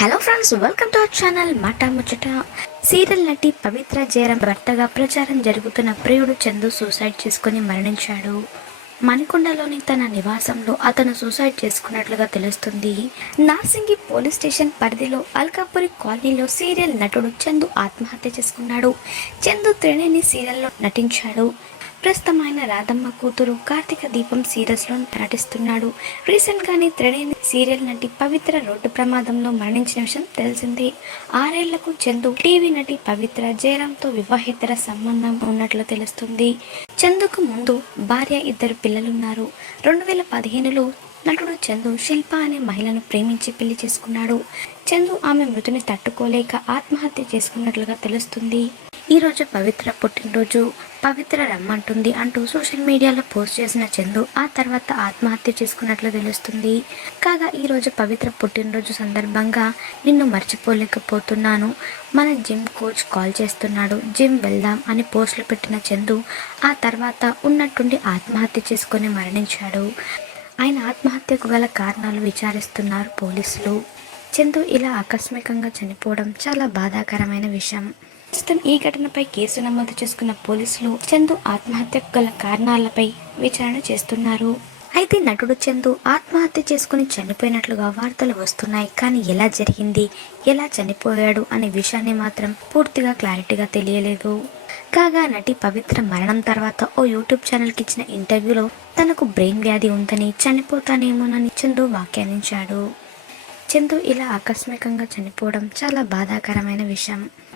Hello friends welcome to our channel Maata Muchata serial నటి పవిత్ర జయరాం భర్తగా ప్రచారం జరుగుతున్న ప్రియుడు చందు సూసైడ్ చేసుకుని మరణించాడు. మణికొండలోని తన నివాసంలో అతను సూసైడ్ చేసుకున్నట్లుగా తెలుస్తుంది. నార్సింగి పోలీస్ స్టేషన్ పరిధిలో అల్కాపురి కాలనీలో సీరియల్ నటుడు చందు ఆత్మహత్య చేసుకున్నాడు. చందు త్రినేని సీరియల్లో నటించాడు. ప్రస్తుతం ఆయన రాధమ్మ కూతురు కార్తీక దీపం సీరియల్స్లో నటిస్తున్నాడు రీసెంట్ గానే సీరియల్ నటి పవిత్ర రోడ్డు ప్రమాదంలో మరణించిన విషయం తెలిసిందే. ఆరేళ్ళకు చందు టీవీ నటి పవిత్ర జయరాంతో వివాహేతర సంబంధం ఉన్నట్లు తెలుస్తుంది. చందుకు ముందు భార్య ఇద్దరు పిల్లలున్నారు. రెండు వేల పదిహేనులో నటుడు చందు శిల్ప అనే మహిళను ప్రేమించి పెళ్ళి చేసుకున్నాడు. చందు ఆమె మృతిని తట్టుకోలేక ఆత్మహత్య చేసుకున్నట్లుగా తెలుస్తుంది. ఈ రోజు పవిత్ర పుట్టినరోజు. పవిత్ర రమ్మంటుంది అంటూ సోషల్ మీడియాలో పోస్ట్ చేసిన చందు ఆ తర్వాత ఆత్మహత్య చేసుకున్నట్లు తెలుస్తుంది. కాగా ఈరోజు పవిత్ర పుట్టినరోజు సందర్భంగా నిన్ను మర్చిపోలేకపోతున్నాను. మన జిమ్ కోచ్ కాల్ చేస్తున్నాడు. జిమ్ వెళ్దాం అని పోస్టులు పెట్టిన చందు ఆ తర్వాత ఉన్నట్టుండి ఆత్మహత్య చేసుకొని మరణించాడు. ఆయన ఆత్మహత్యకు గల కారణాలు విచారిస్తున్నారు పోలీసులు. చందు ఇలా ఆకస్మికంగా చనిపోవడం చాలా బాధాకరమైన విషయం. ప్రస్తుతం ఈ ఘటనపై కేసు నమోదు చేసుకున్న పోలీసులు చందు ఆత్మహత్యకు గల కారణాలపై విచారణ చేస్తున్నారు. అయితే నటుడు చందు ఆత్మహత్య చేసుకుని చనిపోయినట్లుగా వార్తలు వస్తున్నాయి. కానీ ఎలా జరిగింది? ఎలా చనిపోయాడు? అనే విషయాన్ని మాత్రం పూర్తిగా క్లారిటీగా తెలియలేదు. కాగా నటి పవిత్ర మరణం తర్వాత ఓ యూట్యూబ్ ఛానల్కి ఇచ్చిన ఇంటర్వ్యూలో తనకు బ్రెయిన్ వ్యాధి ఉందని చనిపోతానేమోనని చందు వ్యాఖ్యానించాడు. చందు ఇలా ఆకస్మికంగా చనిపోవడం చాలా బాధాకరమైన విషయం.